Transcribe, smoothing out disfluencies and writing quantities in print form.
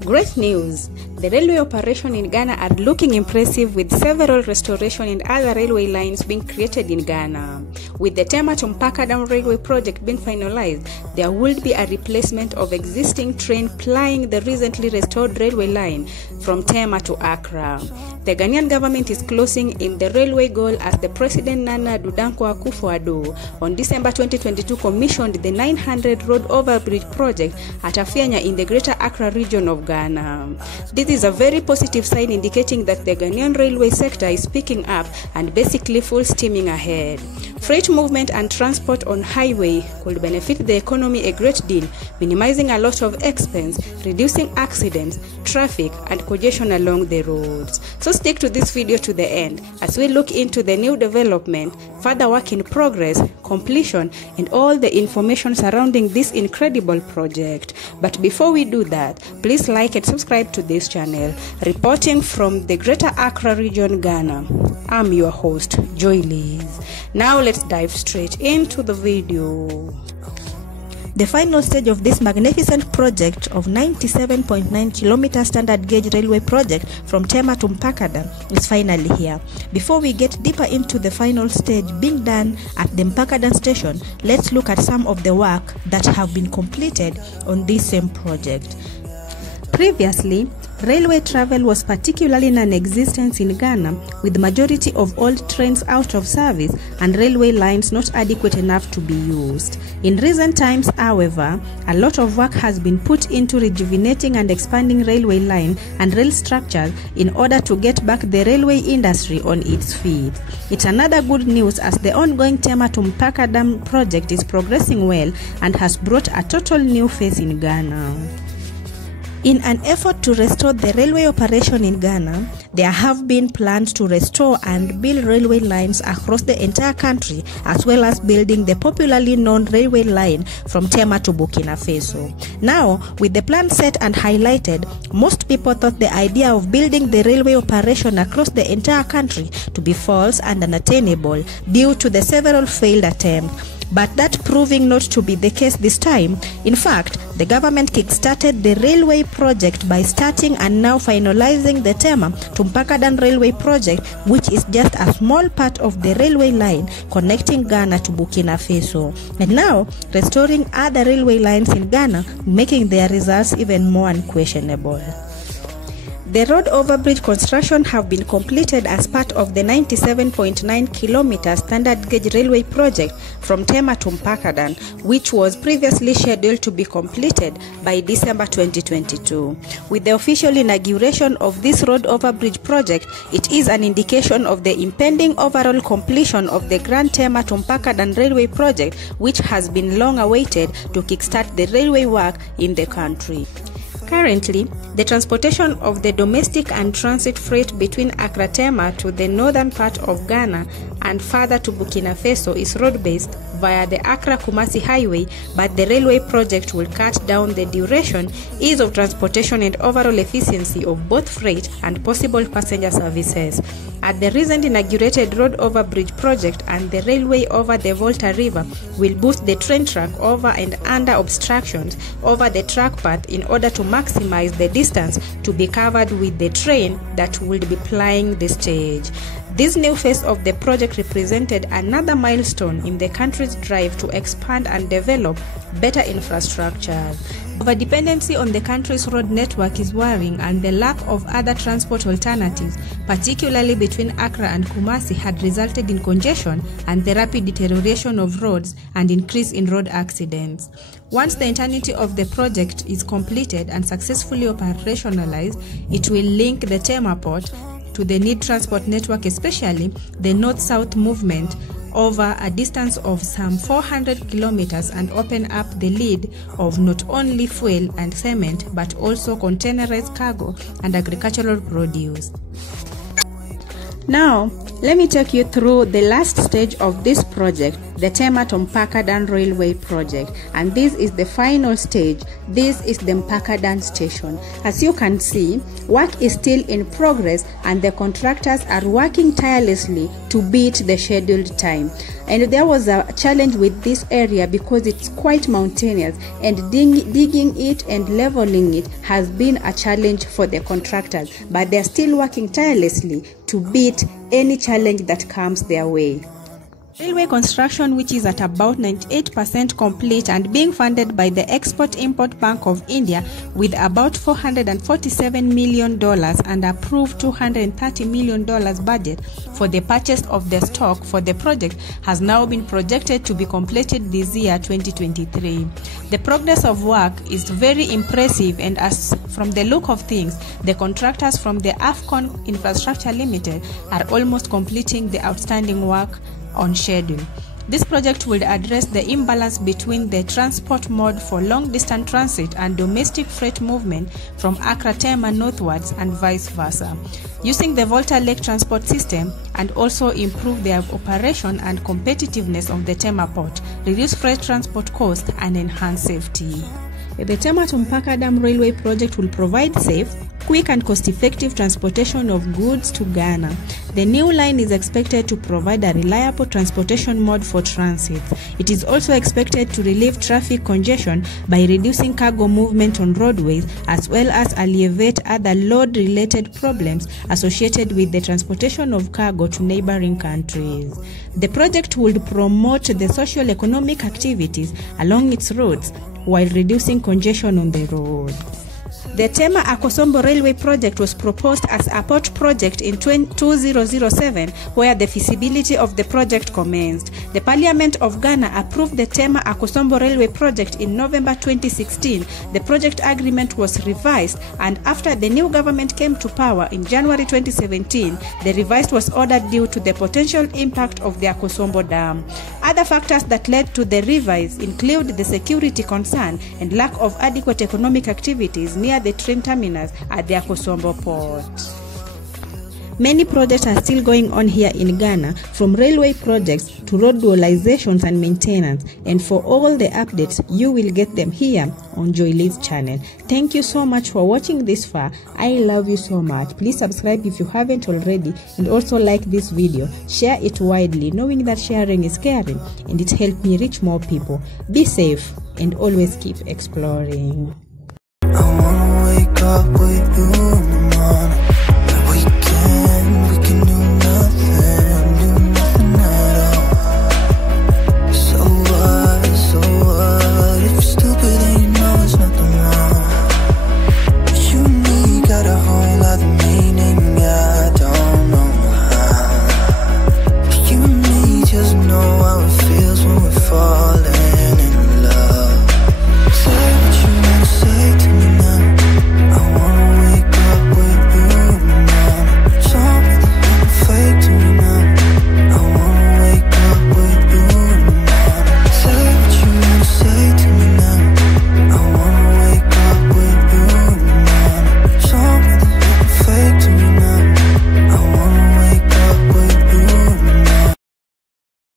Great news! The railway operation in Ghana are looking impressive, with several restoration and other railway lines being created in Ghana. With the Tema to Mpaka Dan railway project being finalized, there will be a replacement of existing train plying the recently restored railway line from Tema to Accra. The Ghanaian government is closing in the railway goal as the President Nana Dankwa Akufo-Addo on December 2022 commissioned the 900 road overbridge project at Afianya in the Greater Accra region of Ghana. This is a very positive sign indicating that the Ghanaian railway sector is picking up and basically full steaming ahead. Freight movement and transport on highway could benefit the economy a great deal, minimizing a lot of expense, reducing accidents, traffic and congestion along the roads. So stick to this video to the end as we look into the new development, further work in progress, completion and all the information surrounding this incredible project. But before we do that, please like and subscribe to this channel. Reporting from the Greater Accra region, Ghana, I'm your host, Joy Liz. Now let's dive straight into the video. The final stage of this magnificent project of 97.9 kilometer standard gauge railway project from Tema to Mpaka Dan is finally here. Before we get deeper into the final stage being done at the Mpaka Dan station, let's look at some of the work that have been completed on this same project. Previously, railway travel was particularly non-existent in Ghana, with the majority of old trains out of service and railway lines not adequate enough to be used. In recent times, however, a lot of work has been put into rejuvenating and expanding railway line and rail structures in order to get back the railway industry on its feet. It's another good news as the ongoing Tema to Mpaka Dan project is progressing well and has brought a total new face in Ghana. In an effort to restore the railway operation in Ghana, there have been plans to restore and build railway lines across the entire country, as well as building the popularly known railway line from Tema to Burkina Faso. Now, with the plan set and highlighted, most people thought the idea of building the railway operation across the entire country to be false and unattainable due to the several failed attempts. But that proving not to be the case this time. In fact, the government kick-started the railway project by starting and now finalizing the Tema to Mpaka Dan railway project, which is just a small part of the railway line connecting Ghana to Burkina Faso. And now, restoring other railway lines in Ghana, making their results even more unquestionable. The road overbridge construction have been completed as part of the 97.9 kilometer standard gauge railway project from Tema to Mpaka Dan, which was previously scheduled to be completed by December 2022. With the official inauguration of this road overbridge project, it is an indication of the impending overall completion of the Grand Tema to Mpaka Dan railway project, which has been long awaited to kickstart the railway work in the country. Currently, the transportation of the domestic and transit freight between Accra Tema to the northern part of Ghana and further to Burkina Faso is road-based via the Accra-Kumasi highway, but the railway project will cut down the duration, ease of transportation and overall efficiency of both freight and possible passenger services. At the recent inaugurated road overbridge project and the railway over the Volta River will boost the train track over and under obstructions over the track path in order to maximize the distance to be covered with the train that will be plying the stage. This new phase of the project represented another milestone in the country's drive to expand and develop better infrastructure. Overdependency on the country's road network is worrying, and the lack of other transport alternatives, particularly between Accra and Kumasi, had resulted in congestion and the rapid deterioration of roads and increase in road accidents. Once the entirety of the project is completed and successfully operationalized, it will link the Tema port to the need transport network, especially the north-south movement, over a distance of some 400 kilometers and open up the lead of not only fuel and cement but also containerized cargo and agricultural produce. Now, let me take you through the last stage of this project, the Tema to Mpaka Dan Railway project. And this is the final stage. This is the Mpaka Dan station. As you can see, work is still in progress and the contractors are working tirelessly to beat the scheduled time. And there was a challenge with this area because it's quite mountainous, and digging it and leveling it has been a challenge for the contractors, but they're still working tirelessly to beat any challenge that comes their way. Railway construction, which is at about 98% complete and being funded by the Export-Import Bank of India with about $447 million and approved $230 million budget for the purchase of the stock for the project, has now been projected to be completed this year 2023. The progress of work is very impressive, and as from the look of things, the contractors from the Afcon Infrastructure Limited are almost completing the outstanding work on schedule. This project will address the imbalance between the transport mode for long-distance transit and domestic freight movement from Accra Tema northwards and vice versa, using the Volta Lake transport system, and also improve the operation and competitiveness of the Tema port, reduce freight transport costs, and enhance safety. The Tema to Mpaka Dan Railway project will provide safe, quick and cost-effective transportation of goods to Ghana. The new line is expected to provide a reliable transportation mode for transit. It is also expected to relieve traffic congestion by reducing cargo movement on roadways, as well as alleviate other load-related problems associated with the transportation of cargo to neighboring countries. The project will promote the socio-economic activities along its roads while reducing congestion on the road. The Tema Akosombo Railway project was proposed as a port project in 2007, where the feasibility of the project commenced. The Parliament of Ghana approved the Tema Akosombo Railway project in November 2016. The project agreement was revised, and after the new government came to power in January 2017, the revised was ordered due to the potential impact of the Akosombo Dam. Other factors that led to the revise include the security concern and lack of adequate economic activities near the train terminus at the Akosombo port. Many projects are still going on here in Ghana, from railway projects to road dualizations and maintenance, and for all the updates you will get them here on Joylie's channel. Thank you so much for watching this far. I love you so much. Please subscribe if you haven't already, and also like this video. Share it widely, knowing that sharing is caring and it helps me reach more people. Be safe and always keep exploring. I wanna wake up with you in the morning.